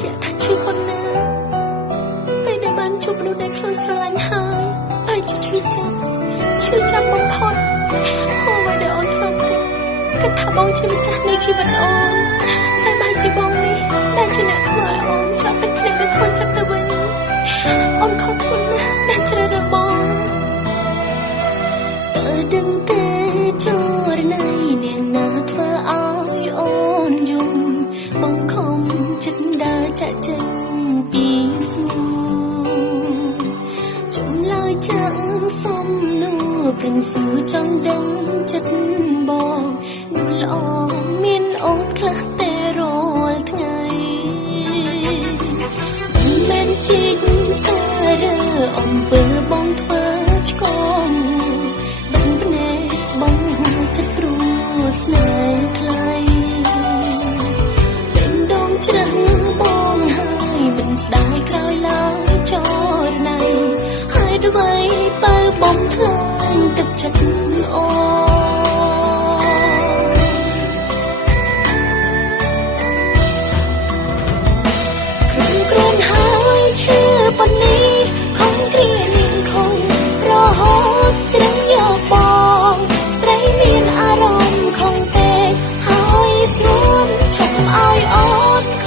ជាថាឈឺคนណាពេលដែលបានជួបមនុស្សដែលខ្លួនស្រឡាញ់ហើយហើយជាឈឺចាប់បំផុតហូរមកដល់អូនធ្លាប់គិតថាបងជាម្ចាស់នៃជីវិតអូនតែបែរជាបងនេះដែលជាអ្នកធ្វើឲ្យអូនស្រក់ទឹកភ្នែកទៅខូចចិត្តទៅវិញអូនខុសធ្ងន់ណាស់ដែលជ្រើសរើសបងតើដឹងទេចរណៃនាងណាធ្វើឲ្យអូនយំបងខំចិត្តដើរចាក់ចេញពីស្មោះចំឡើយចាក់សំនួរព្រិនសួរចង់ដឹងចិត្តបងនោះល្អមានអូនខ្លះតែរាល់ថ្ងៃមិនមែនជីកសារើអំពើបងធ្វើឆ្កងបងភ្នែកបងហួចិត្តព្រោះស្នេហ៍ថ្លៃពេលដងច្រឹងបងហើយមិនស្ដាយក្រោយឡើយចរណៃហើយអ្វីបើបងផ្លាញ់ទឹកចិត្តអូប៉ុននេះខំគ្រានាងខំរហូតច្រឹងយកបងស្រីមានអារម្មណ៍ខំពេកហើយស្ងួនឈប់ឲ្យអូនខ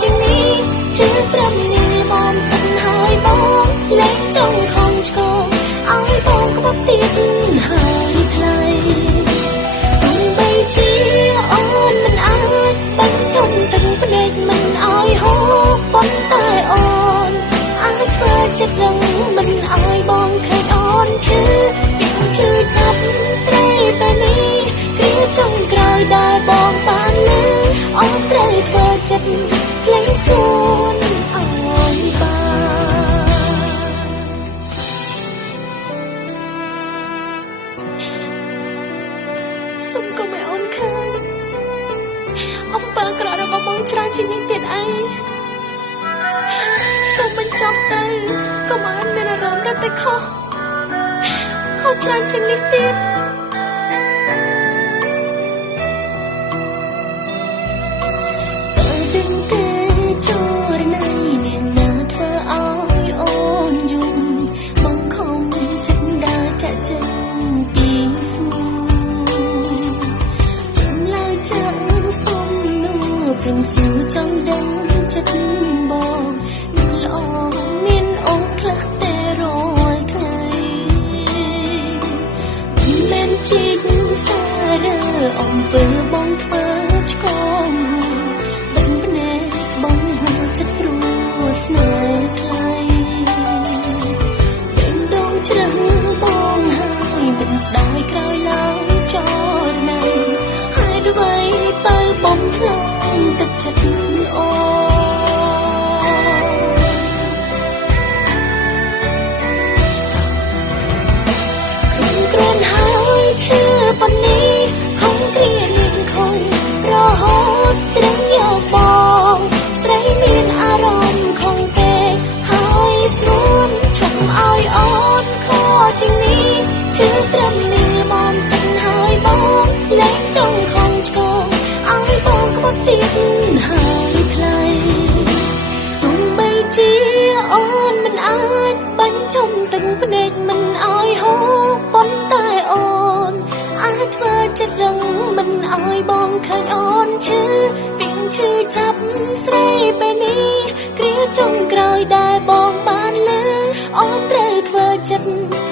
ជាងនេះជឿត្រឹមនេះមកចិនហើយបងលេងចង់ខំឆ្កងឲ្យបងក្បត់ទៀតហើយថ្លៃទោះបីជាអូនមិនអាចបាញ់ចំទឹកភ្នែកមិនឲ្យហូរប៉ុន្តែអូនអាចធ្វើចិត្តរឹងមិនឲ្យបងឃើញអូនឈឺពីឈឺចាប់ស្រីពេលនេះគ្រាចុងក្រោយដែលបងបានលើអូនត្រូវធ្វើចិត្តក្លែងសួនឲ្យបានសុំកុំឲ្យអូនឃើញអំពើអាក្រក់របស់បងច្រើនជាងនេះទៀតអីសូមបញ្ចប់ទៅកុំឲ្យមានអារម្មណ៍រត់ទៅខុសច្រើនជាងនេះទៀតតើដឹងទេចរណៃនាងណាធ្វើឲ្យអូនយំបងខំចិត្តដើរចាក់ចេញពីស្មោះចំឡើយចាក់សំនួរព្រិនសួរចង់ដឹងចិត្តបងល្អមានអូនខ្លះតែរាល់ថ្ងៃមិនមែនជីកសារើអំពើបងធ្វើឆ្កងបងភ្នែកបងហួចិត្តព្រោះស្នេហ៍ថ្លៃពេលដងច្រឹងបងហើយមិនស្ដាយក្រោយឡើយចរណៃហើយអ្វីបើបងផ្លាញ់ទឹកចិត្តអូឈឺប៉ុននេះខំគ្រានាងខំរហូតច្រឹងយកបងស្រីមានអារម្មណ៍ខំពេកហើយស្ងួនឈប់ឲ្យអូនខជាងនេះជឿត្រឹមនេះមកចិនហើយបងលេងចង់ខំឆ្កងឲ្យបងក្បត់ទៀតហើយថ្លៃទោះបីជាអូនមិនអាចបាញ់ចំទឹកភ្នែកមិនឲ្យហូរប៉ុន្តែអូនអាចធ្វើចិត្តរឹងមិនឲ្យបងឃើញអូនឈឺពីឈឺចាប់ស្រីពេលនេះគ្រាចុងក្រោយដែលបងបានលើអូនត្រូវធ្វើចិត្ត